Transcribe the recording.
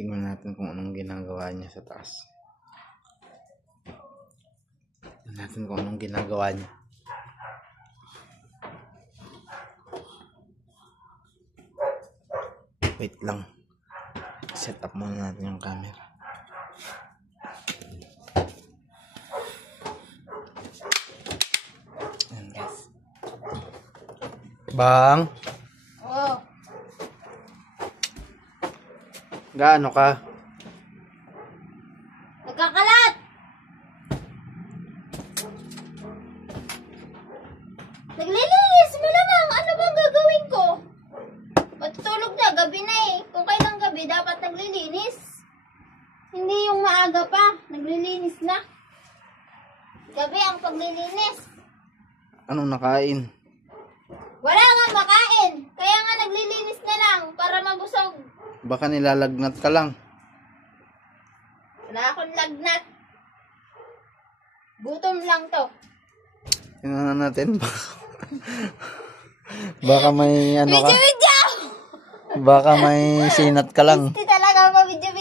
Tingnan natin kung anong ginagawa niya sa taas. Tingnan natin kung anong ginagawa niya. Wait lang. Set up muna natin yung camera. Ayan guys. Bang! Oh, Gaano ka? nagkakalat! Naglilinis mo lamang! Ano bang gagawin ko? Matutulog na, gabi na eh. Kung kailang gabi, dapat naglilinis. Hindi yung maaga pa, naglilinis na. Gabi ang paglilinis. Anong nakain? Wala nga makain, kaya nga naglilinis na lang para mabusog. Baka nilalagnat ka lang. Wala akong lagnat. Gutom lang to. Tingnan natin. Baka may ano ka? Video! Baka may sinat ka lang. Hindi talaga ako video